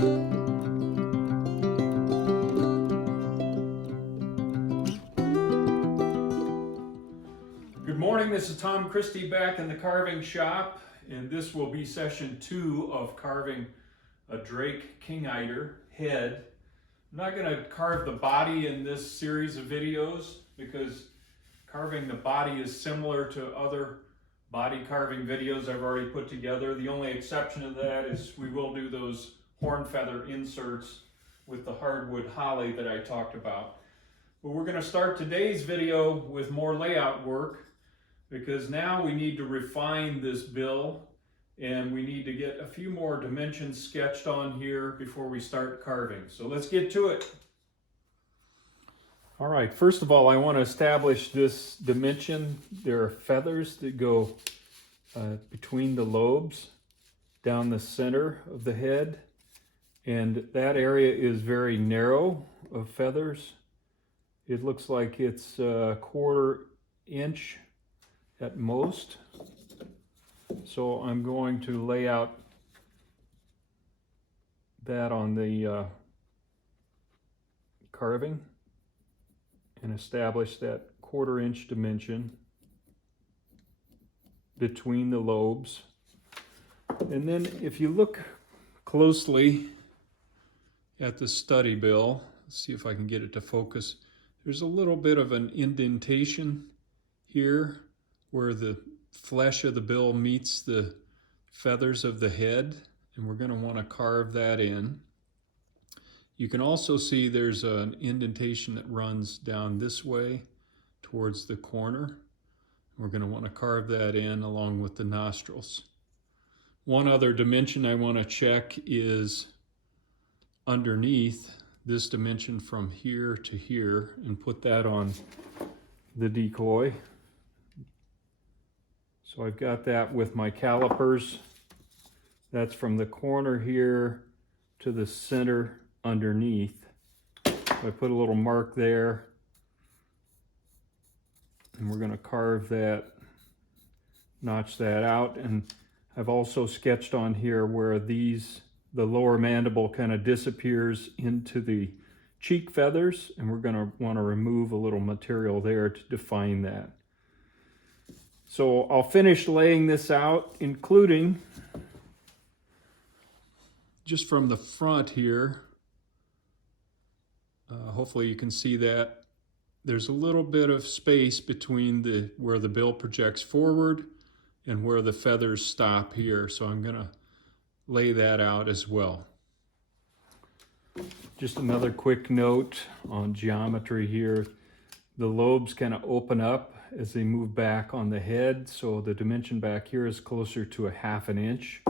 Good morning, this is Tom Christie back in the carving shop, and this will be session 2 of carving a Drake King Eider head. I'm not going to carve the body in this series of videos because carving the body is similar to other body carving videos I've already put together. The only exception to that is we will do those horn feather inserts with the hardwood holly that I talked about. But we're going to start today's video with more layout work, because now we need to refine this bill and we need to get a few more dimensions sketched on here before we start carving. So let's get to it. All right, first of all, I want to establish this dimension. There are feathers that go between the lobes down the center of the head, and that area is very narrow of feathers. It looks like it's a 1/4 inch at most. So I'm going to lay out that on the carving and establish that 1/4 inch dimension between the lobes. And then if you look closely at the study bill, let's see if I can get it to focus. There's a little bit of an indentation here where the flesh of the bill meets the feathers of the head, and we're going to want to carve that in. You can also see there's an indentation that runs down this way towards the corner. We're going to want to carve that in along with the nostrils. One other dimension I want to check is underneath this dimension from here to here, and put that on the decoy. So I've got that with my calipers. That's from the corner here to the center underneath. So I put a little mark there, and we're going to carve that, notch that out. And I've also sketched on here where the lower mandible kind of disappears into the cheek feathers, and we're going to want to remove a little material there to define that. So I'll finish laying this out, including just from the front here. Hopefully you can see that there's a little bit of space between where the bill projects forward and where the feathers stop here. So I'm going to lay that out as well. Just another quick note on geometry here. The lobes kind of open up as they move back on the head, so the dimension back here is closer to a 1/2 inch.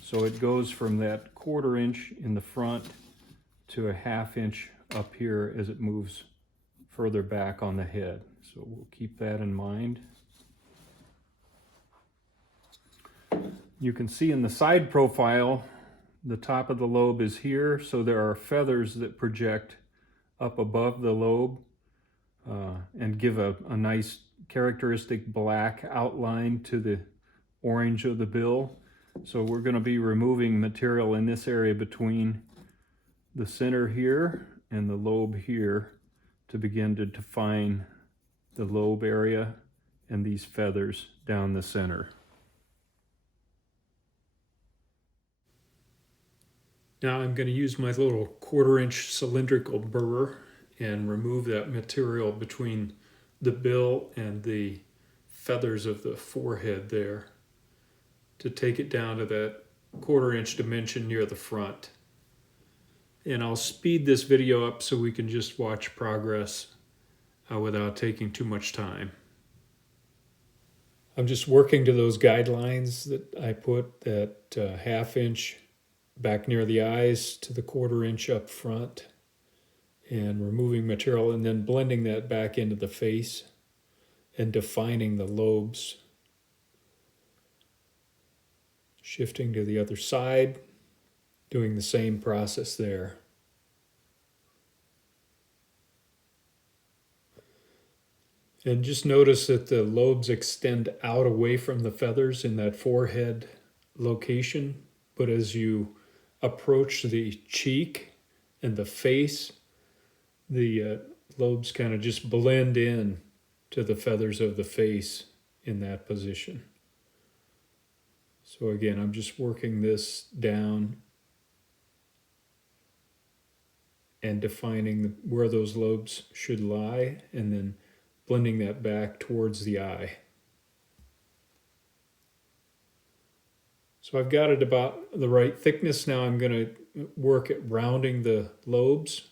So it goes from that 1/4 inch in the front to a 1/2 inch up here as it moves further back on the head. So we'll keep that in mind. You can see in the side profile, the top of the lobe is here, so there are feathers that project up above the lobe and give a nice characteristic black outline to the orange of the bill. So we're going to be removing material in this area between the center here and the lobe here to begin to define the lobe area and these feathers down the center. Now I'm going to use my little 1/4 inch cylindrical burr and remove that material between the bill and the feathers of the forehead there to take it down to that 1/4 inch dimension near the front. And I'll speed this video up so we can just watch progress without taking too much time. I'm just working to those guidelines that I put, that 1/2 inch back near the eyes to the 1/4 inch up front, and removing material and then blending that back into the face and defining the lobes. Shifting to the other side, doing the same process there. And just notice that the lobes extend out away from the feathers in that forehead location, but as you approach the cheek and the face, the lobes kind of just blend in to the feathers of the face in that position. So again, I'm just working this down and defining where those lobes should lie, and then blending that back towards the eye. So I've got it about the right thickness. Now I'm going to work at rounding the lobes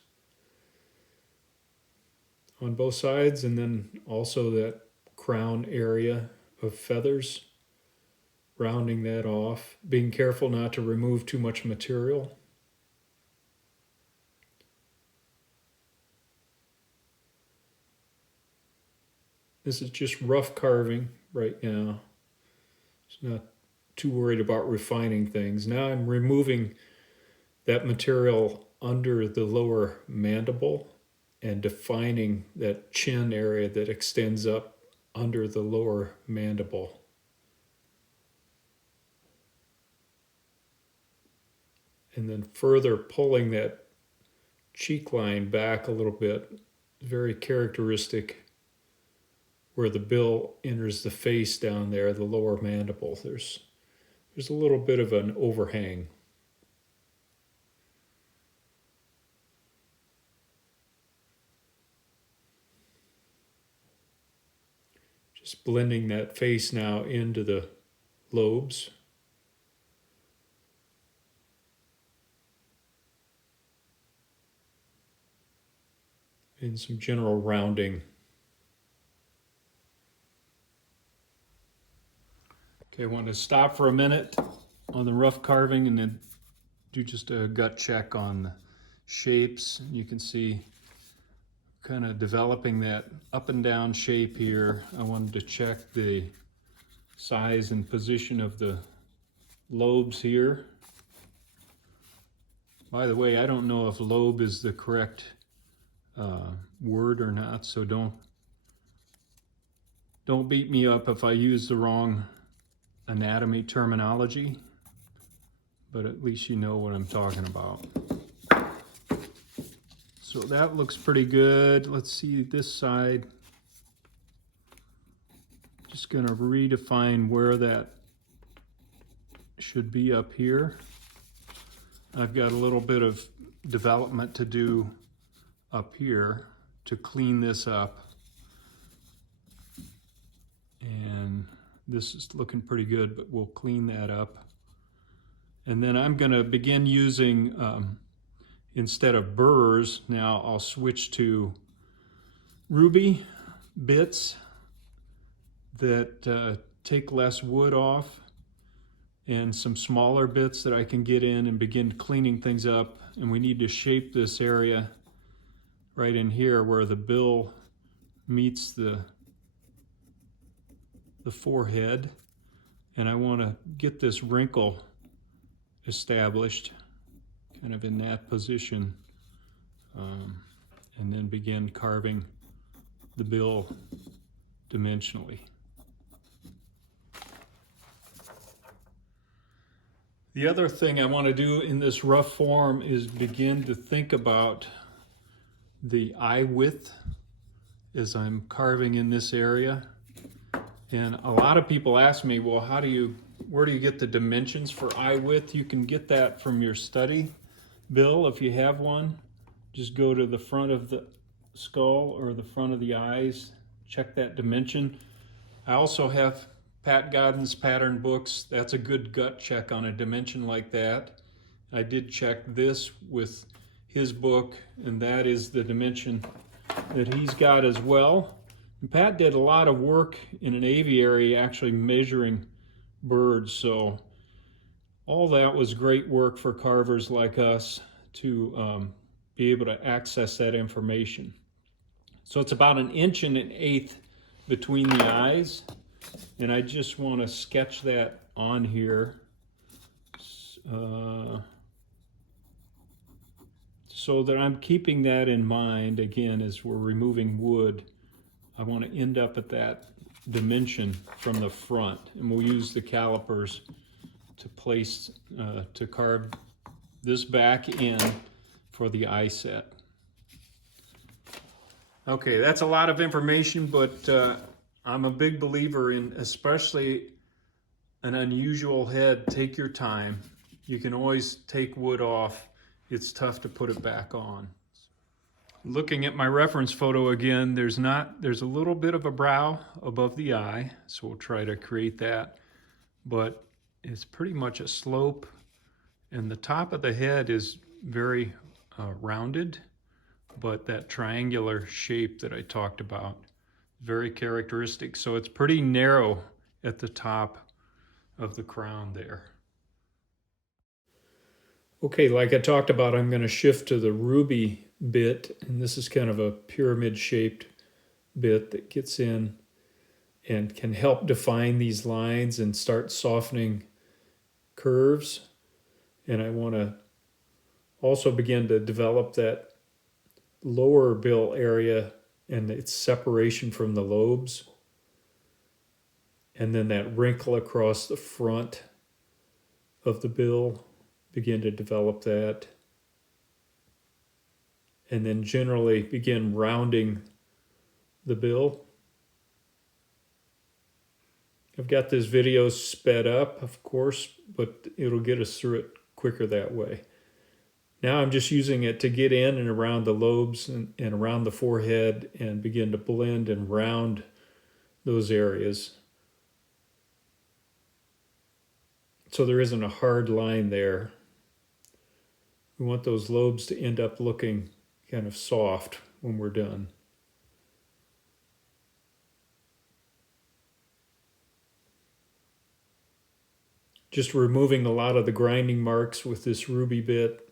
on both sides, and then also that crown area of feathers, rounding that off, being careful not to remove too much material. This is just rough carving right now. It's not too worried about refining things. Now I'm removing that material under the lower mandible and defining that chin area that extends up under the lower mandible. And then further pulling that cheek line back a little bit, very characteristic where the bill enters the face down there, the lower mandible. There's a little bit of an overhang. Just blending that face now into the lobes. And some general rounding. Okay, I want to stop for a minute on the rough carving and then do just a gut check on the shapes. You can see kind of developing that up and down shape here. I wanted to check the size and position of the lobes here. By the way, I don't know if lobe is the correct word or not, so don't beat me up if I use the wrong anatomy terminology, but at least you know what I'm talking about. So that looks pretty good. Let's see this side. Just going to redefine where that should be up here. I've got a little bit of development to do up here to clean this up. And this is looking pretty good, but we'll clean that up. And then I'm going to begin using, instead of burrs, now I'll switch to ruby bits that take less wood off, and some smaller bits that I can get in and begin cleaning things up. And we need to shape this area right in here where the bill meets the forehead, and I want to get this wrinkle established kind of in that position, and then begin carving the bill dimensionally. The other thing I want to do in this rough form is begin to think about the eye width as I'm carving in this area. And a lot of people ask me, well, where do you get the dimensions for eye width? You can get that from your study bill if you have one. Just go to the front of the skull or the front of the eyes, check that dimension. I also have Pat Godden's pattern books. That's a good gut check on a dimension like that. I did check this with his book, and that is the dimension that he's got as well. And Pat did a lot of work in an aviary actually measuring birds, so all that was great work for carvers like us to be able to access that information. So it's about 1 1/8 inches between the eyes, and I just want to sketch that on here so that I'm keeping that in mind. Again, as we're removing wood, I want to end up at that dimension from the front, and we'll use the calipers to place, to carve this back in for the eye set. Okay, that's a lot of information, but I'm a big believer in, especially an unusual head, take your time. You can always take wood off. It's tough to put it back on. Looking at my reference photo again, there's a little bit of a brow above the eye, so we'll try to create that, but it's pretty much a slope, and the top of the head is very rounded, but that triangular shape that I talked about, very characteristic. So it's pretty narrow at the top of the crown there. Okay, like I talked about, I'm going to shift to the ruby bit, and this is kind of a pyramid shaped bit that gets in and can help define these lines and start softening curves. And I want to also begin to develop that lower bill area and its separation from the lobes, and then that wrinkle across the front of the bill, begin to develop that, and then generally begin rounding the bill. I've got this video sped up, of course, but it'll get us through it quicker that way. Now I'm just using it to get in and around the lobes and around the forehead and begin to blend and round those areas. So there isn't a hard line there. We want those lobes to end up looking kind of soft when we're done. Just removing a lot of the grinding marks with this ruby bit,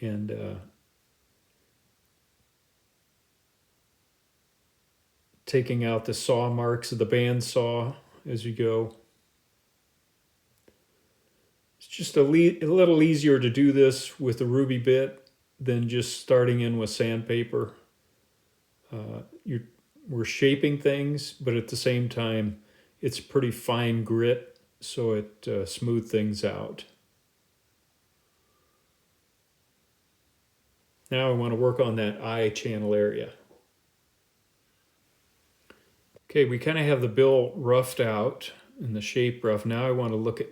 and taking out the saw marks of the bandsaw as you go. It's just a little easier to do this with the ruby bit than just starting in with sandpaper. We're shaping things, but at the same time, it's pretty fine grit, so it smooths things out. Now I want to work on that eye channel area. Okay, we kind of have the bill roughed out and the shape rough. Now I want to look at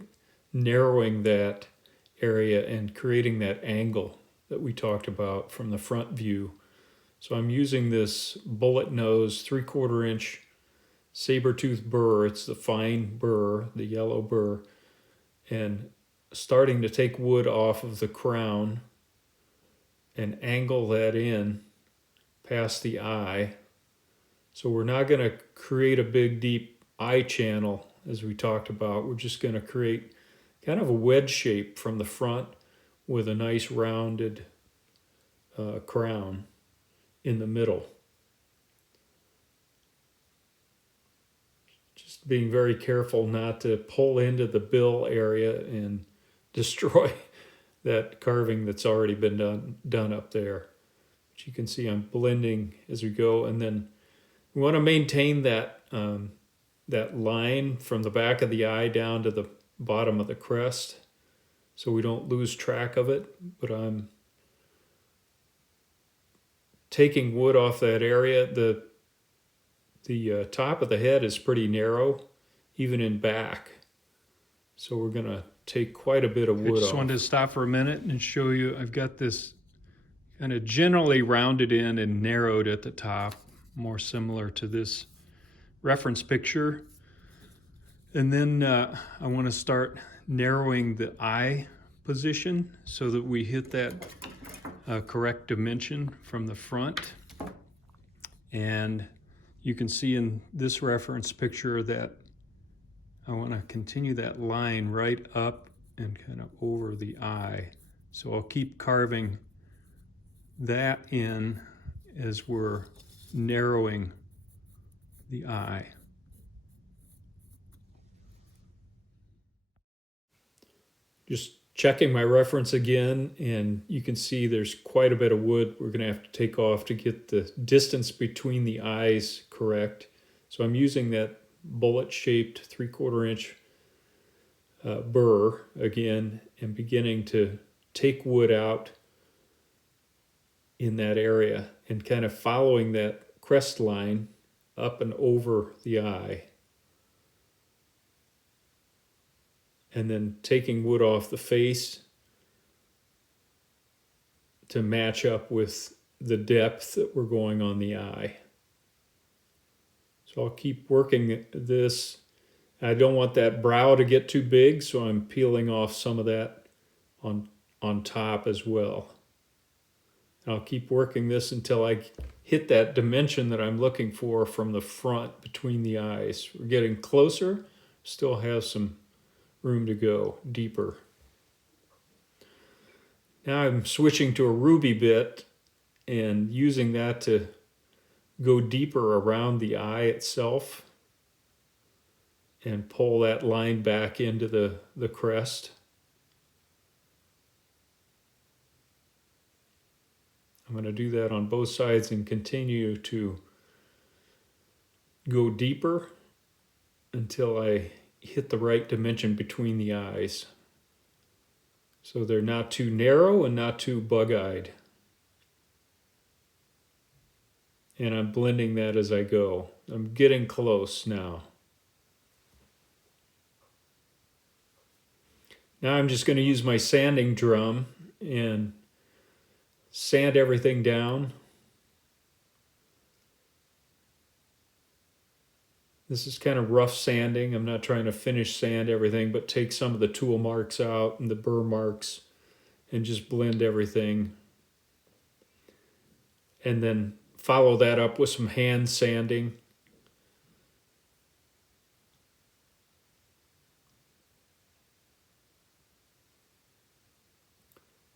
narrowing that area and creating that angle that we talked about from the front view. So I'm using this bullet nose 3/4 inch saber-tooth burr. It's the fine burr, the yellow burr, and starting to take wood off of the crown and angle that in past the eye. So we're not going to create a big deep eye channel as we talked about. We're just going to create kind of a wedge shape from the front with a nice rounded crown in the middle. Just being very careful not to pull into the bill area and destroy that carving that's already been done up there. But you can see I'm blending as we go, and then we want to maintain that that line from the back of the eye down to the bottom of the crest so we don't lose track of it. But I'm taking wood off that area. The top of the head is pretty narrow, even in back. So we're going to take quite a bit of wood off. I just wanted to stop for a minute and show you I've got this kind of generally rounded in and narrowed at the top, more similar to this reference picture. And then I want to start narrowing the eye position so that we hit that correct dimension from the front. And you can see in this reference picture that I want to continue that line right up and kind of over the eye. So I'll keep carving that in as we're narrowing the eye. Just checking my reference again, and you can see there's quite a bit of wood we're going to have to take off to get the distance between the eyes correct. So I'm using that bullet-shaped 3/4 inch burr again and beginning to take wood out in that area and kind of following that crest line up and over the eye. And then taking wood off the face to match up with the depth that we're going on the eye. So I'll keep working this. I don't want that brow to get too big, so I'm peeling off some of that on top as well. And I'll keep working this until I hit that dimension that I'm looking for from the front between the eyes. We're getting closer, still have some room to go deeper. Now I'm switching to a ruby bit and using that to go deeper around the eye itself and pull that line back into the crest. I'm going to do that on both sides and continue to go deeper until I hit the right dimension between the eyes. So they're not too narrow and not too bug-eyed. And I'm blending that as I go. I'm getting close now. Now I'm just going to use my sanding drum and sand everything down. This is kind of rough sanding. I'm not trying to finish sand everything, but take some of the tool marks out and the burr marks and just blend everything. And then follow that up with some hand sanding.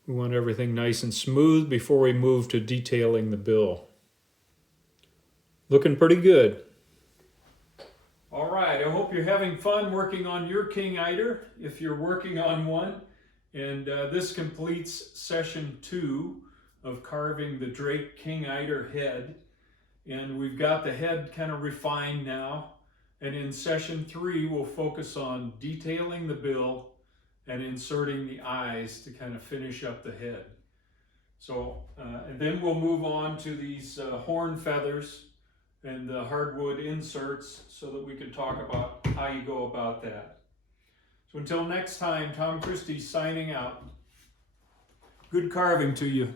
We want everything nice and smooth before we move to detailing the bill. Looking pretty good. All right, I hope you're having fun working on your King Eider, if you're working on one. And this completes session 2 of carving the Drake King Eider head. And we've got the head kind of refined now. And in session 3, we'll focus on detailing the bill and inserting the eyes to kind of finish up the head. So, and then we'll move on to these horn feathers and the hardwood inserts so that we can talk about how you go about that. So until next time, Tom Christie signing out. Good carving to you.